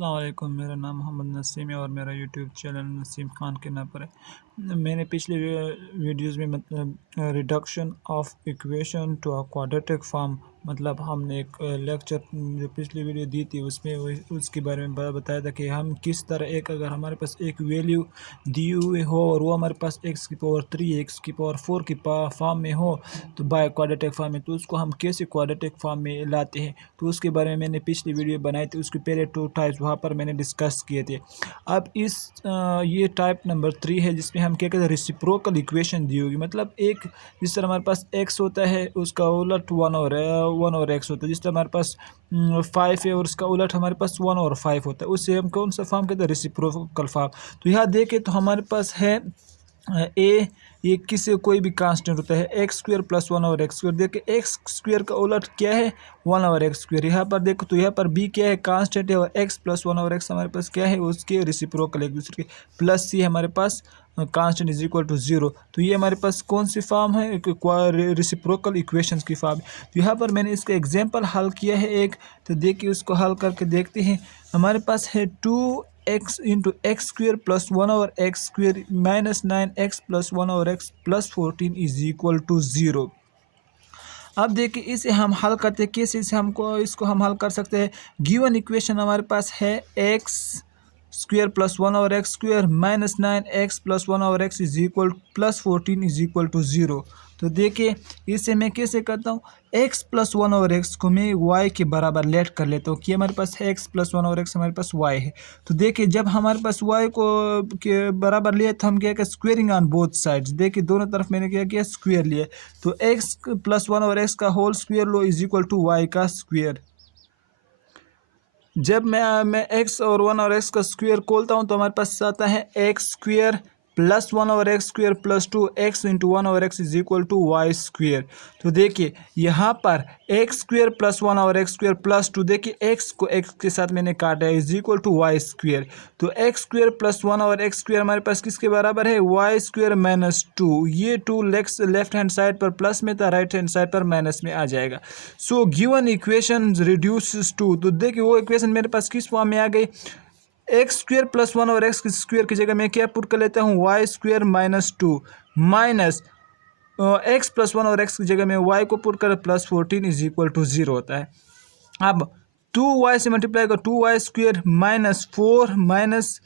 अस्सलाम वालेकुम। मेरा नाम मोहम्मद नसीम है और मेरा यूट्यूब चैनल नसीम ख़ान के नाम पर है। मैंने पिछले वीडियोज़ में मतलब reduction of equation to a quadratic form मतलब हमने एक लेक्चर जो पिछली वीडियो दी थी उसमें उसके बारे में बताया था कि हम किस तरह एक अगर हमारे पास एक वैल्यू दी हुई हो और वो हमारे पास एक्स की पावर 3 एक्स की पावर 4 की फॉर्म में हो तो बाय क्वाड्रेटिक फॉर्म में, तो उसको हम कैसे क्वाड्रेटिक फॉर्म में लाते हैं, तो उसके बारे में मैंने पिछली वीडियो बनाई थी। उसके पहले 2 टाइप्स वहाँ पर मैंने डिस्कस किए थे। अब ये टाइप नंबर 3 है जिसमें हम क्या कहते हैं, रेसिप्रोकल इक्वेशन दी होगी। मतलब एक जिस तरह हमारे पास एक्स होता है उसका उलट 1 और एक्स होता है। जिस तरह हमारे पास 5 है और उसका उलट हमारे पास 1 और 5 होता है, उससे हम कौन सा फॉर्म कहते हैं, रेसिप्रोकल फॉर्म। तो यहाँ देखें तो हमारे पास है ए, ये किसी कोई भी कांस्टेंट होता है एक्स स्क्वेयर प्लस 1/x²। देखिए एक्स स्क्वेयर का उलट क्या है, 1/x²। यहाँ पर देखो तो यहाँ पर बी क्या है, कांस्टेंट है, और एक्स प्लस 1/x हमारे पास क्या है, उसके रेसिप्रोकल एक दूसरे के। प्लस सी हमारे पास कांस्टेंट इज इक्वल टू 0। तो ये हमारे पास कौन सी फॉर्म है, रेसिप्रोकल इक्वेशंस की फॉर्म। तो यहाँ पर मैंने इसका एग्जांपल हल किया है एक, तो देखिए उसको हल करके देखते हैं। हमारे पास है 2x/x² plus 1/x² minus 9x plus 1/x plus 14 is equal to 0। अब देखिए इसे हम हल करते हैं कैसे, इसे हमको इसको हम हल कर सकते हैं। गिवन इक्वेशन हमारे पास है x² plus 1/x² minus 9x plus 1/x is equal plus 14 is equal to 0। तो देखिए इसे मैं कैसे करता हूँ, x प्लस 1/x को मैं y के बराबर लेट कर लेता हूँ कि हमारे पास x प्लस 1/x हमारे पास y है। तो देखिए जब हमारे पास y को के बराबर लिया तो हम क्या किया, स्क्वेयरिंग ऑन बोथ साइड्स। देखिए दोनों तरफ मैंने क्या किया, स्क्वेयर लिया। तो x प्लस 1/x का होल स्क्वेयर लो इज इक्वल टू y का स्क्वेयर। जब मैं x और 1/x का स्क्वेयर खोलता हूँ तो हमारे पास आता है X square plus 1/x² plus 2x into 1/x is equal to Y square. तो देखिए यहाँ पर x² प्लस 1/x² प्लस 2, देखिए x को x के साथ मैंने काटा है, is equal to Y square. तो x² प्लस 1/x² हमारे पास किसके बराबर है, y² माइनस 2। ये 2 लेफ्ट हैंड साइड पर प्लस में था, राइट हैंड साइड पर माइनस में आ जाएगा। So given equation reduces to, तो देखिए वो इक्वेशन मेरे पास किस फॉर्म में आ गई, x² प्लस 1/x स्क्वेयर की जगह मैं क्या पुट कर लेता हूँ, y² minus 2 minus x plus 1/x की जगह में y को पुट कर प्लस 14 इज इक्वल टू 0 होता है। अब 2y से मल्टीप्लाई कर 2y² minus 4 minus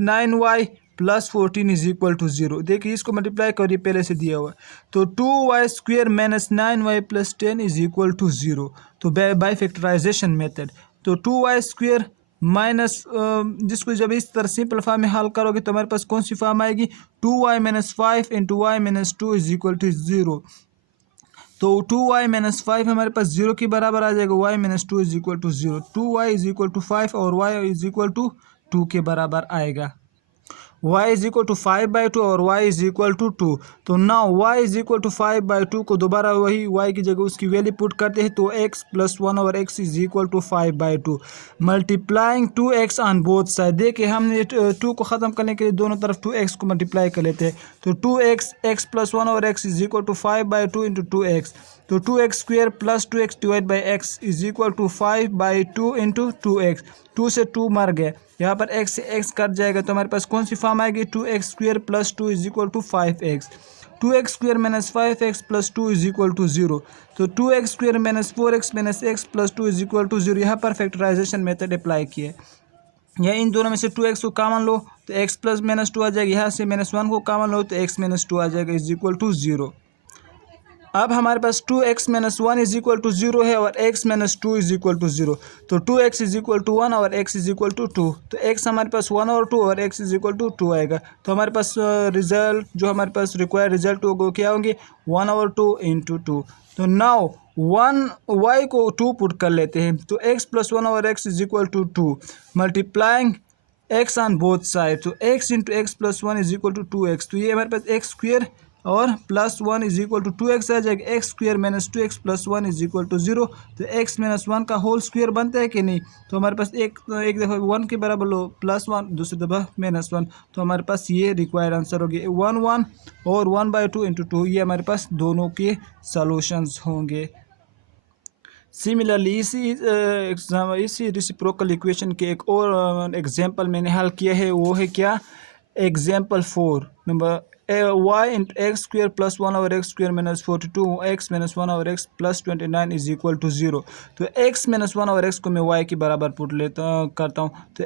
9y plus 14 is equal to 0। देखिए इसको मल्टीप्लाई करिए, पहले से दिया हुआ है। तो 2y² minus 9y plus 10 is equal to 0। तो बाय फैक्टराइजेशन मेथड, तो 2y² माइनस जिसको जब इस तरह सिंपल फॉर्म में हल करोगे तो हमारे पास कौन सी फॉर्म आएगी, 2y minus 5 into y minus 2 is equal to 0। तो 2y माइनस 5 हमारे पास 0 के बराबर आ जाएगा, y minus 2 is equal to 0। 2y is equal to 5 और y इज इक्वल टू 2 के बराबर आएगा। y इज इक्वल टू 5/2 और y इज इक्वल टू 2। तो now y is equal to 5/2 को दोबारा वही y की जगह उसकी वैल्यू पुट करते हैं, तो x plus 1/x is equal to 5/2 multiplying 2x on both side. देखिए हमने 2 को ख़त्म करने के लिए दोनों तरफ 2x को मल्टीप्लाई कर लेते हैं। तो 2x x plus 1/x is equal to 5/2 into 2x। तो 2x² plus 2x divide by x is equal to 5/2 into 2x। 2 से 2 मर गया, यहाँ पर x से x कट जाएगा, तो हमारे पास कौन सी फॉर्म आएगी, 2x² plus 2 is equal to 5x। 2x² minus 5x plus 2 is equal to 0। तो 2x² minus 4x minus x plus 2 is equal to 0। यहाँ पर फैक्टराइजेशन मेथड अप्लाई किए, या इन दोनों में से 2x को कॉमन लो तो x प्लस माइनस 2 आ जाएगा, यहाँ से -1 को कॉमन लो तो x माइनस 2 आ जाएगा, इज इक्वल टू 0। अब हमारे पास 2x minus 1 is equal to 0 है और x minus 2 is equal to 0। तो 2x इज इक्वल टू 1 और x इज इक्वल टू 2। तो x हमारे पास 1 और 2 और x इज इक्वल टू 2 आएगा। तो हमारे पास रिजल्ट जो हमारे पास रिक्वायर्ड रिजल्ट होगा क्या होंगे, 1 और 2 इंटू 2। तो नाउ 1 y को 2 पुट कर लेते हैं, तो x प्लस 1 और x is equal to 2 multiplying x on both side. तो x into X plus 1 is equal to 2x। तो ये हमारे पास x² और plus 1 is equal to 2x आ जाएगा। x² minus 2x plus 1 is equal to 0। तो x माइनस 1 का होल स्क्वायर बनता है कि नहीं, तो हमारे पास एक दफ़ा 1 के बराबर लो प्लस 1, दूसरी दफ़ा -1। तो हमारे पास ये रिक्वायर्ड आंसर होगी 1 1 और 1/2 इंटू 2। ये हमारे पास दोनों के सॉल्यूशंस होंगे। सिमिलरली इसी रेसिप्रोकल इक्वेशन के एक और एग्जांपल मैंने हल किया है, वो है क्या, example 4 number y into X square plus 1/x² minus 42 x minus 1/x plus 29 is equal to 0। तो x माइनस 1/x को मैं y के बराबर पुट करता हूँ। तो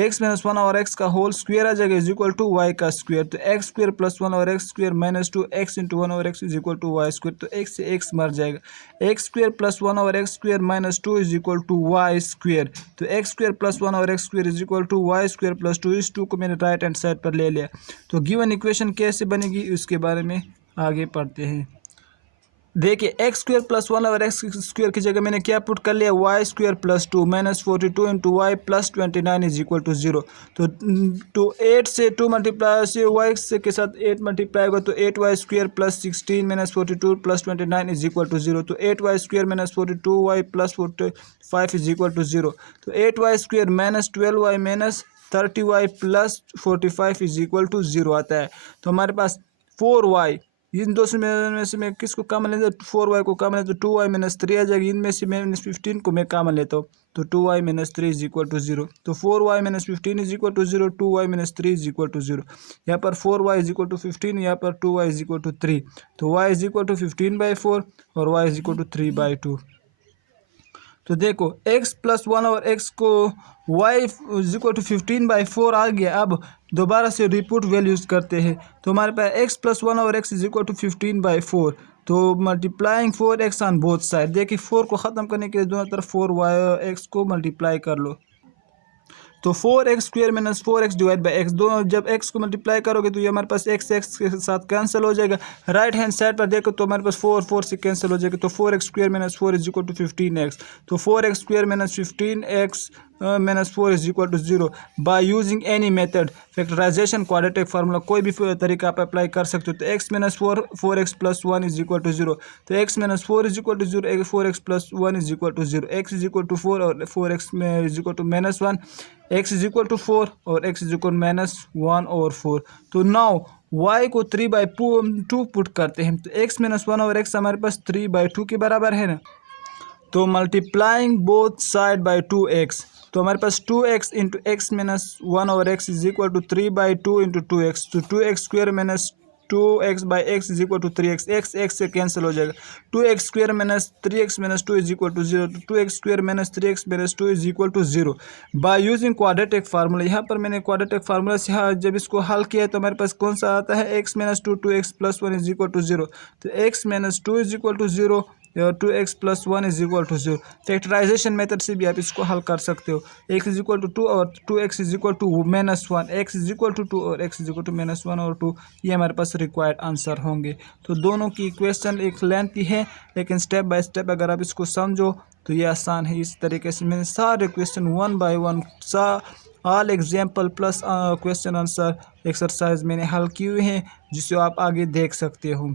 x माइनस 1/x का होल स्क्वेयर आ जाएगा इज इक्वल टू y का स्क्वेयर। तो x square plus 1/x² minus 2x into 1/x is equal to y square. तो x से x मर जाएगा। x square plus 1/x² minus 2 is equal to y square. तो x square plus 1/x² is equal to y square plus 2। इस 2 को मैंने right hand side पर ले लिया। तो गिवन इक्वेशन कैसे बनेगी उसके बारे में आगे पढ़ते हैं। देखिए x स्क्वेयर प्लस 1/x² की जगह मैंने क्या पुट कर लिया, y square plus 2 minus 42 into Y plus 29 is equal to 0। तो 8 से 2 मल्टीप्लाई से y से के साथ 8 मल्टीप्लाई होगा तो 8y square plus 16 minus 42 plus 29 is equal to 0। तो 8y square minus 42y plus 45 is equal to 0। तो 8y square minus 12y minus 30y plus 45 is equal to 0 आता है। तो हमारे पास 4y, इन दो से मैं किसको कॉमन लेता हूँ, 4y को कॉमन लेता हूँ, 2y माइनस 3 आ जाएगी। इनमें से मैं 15 को मैं कॉमन लेता हूँ तो 2y minus 3 is equal to 0। तो 4y minus 15 is equal to 0, 2y minus 3 is equal to 0। यहाँ पर 4y इज इक्वल टू 15, यहाँ पर 2y इज इक्वल टू 3। तो y इज इक्वल टू 15/4 और y इज इक्वल टू 3/2। तो देखो x plus 1/x को y इज इक्वल टू 15/4 आ गया। अब दोबारा से रिपीट वैल्यूज करते हैं। तो हमारे पास x plus 1/x is equal to 15/4। तो multiplying 4x on both side. देखिए 4 को ख़त्म करने के लिए दोनों तरफ 4x को मल्टीप्लाई कर लो। तो 4x square minus 4x divide by x, दोनों जब x को मल्टीप्लाई करोगे तो ये हमारे पास x के साथ कैंसिल हो जाएगा। राइट हैंड साइड पर देखो तो हमारे पास 4 से कैंसिल हो जाएगा। तो 4x square minus 4 is equal to 15x। तो 4x square minus 15x minus 4 is equal to 0। By using any method, factorisation, quadratic formula, कोई भी तरीका आप अप्लाई कर सकते हो। तो x minus 4x plus 1 is equal to 0। तो x minus 4 is equal to 0, 4x plus 1 is equal to 0, x is equal to 4 और 4x में is equal to minus 1, x is equal to 4 और x is equal minus 1 और 4। तो now y को 3/2 put करते हैं। तो x माइनस 1/x हमारे पास 3/2 के बराबर है ना। तो multiplying both side by 2x, तो हमारे पास 2x into x minus 1/x is equal to 3/2 into 2x। तो 2x square minus 2x by x is equal to 3x, x से कैंसिल हो जाएगा। 2x square minus 3x minus 2 is equal to 0। तो 2x square minus 3x minus 2 is equal to 0 by using quadratic formula. यहाँ पर मैंने quadratic formula से जब इसको हल किया तो हमारे पास कौन सा आता है, x minus 2 2x plus 1 is equal to 0। तो x minus 2 is equal to 0 और 2x plus 1 is equal to 0। Factorisation method से भी आप इसको हल कर सकते हो। x इज इक्वल टू 2 और 2x is equal to minus 1, x is equal to 2 और x is equal to minus 1 और 2, ये हमारे पास रिक्वायर्ड आंसर होंगे। तो दोनों की इक्वेशन एक लेंथी है लेकिन स्टेप बाय स्टेप अगर आप इसको समझो तो ये आसान है। इस तरीके से मैंने सारे question 1 by 1 all example plus question answer exercise मैंने हल किए हुए हैं जिसे आप आगे देख सकते हो।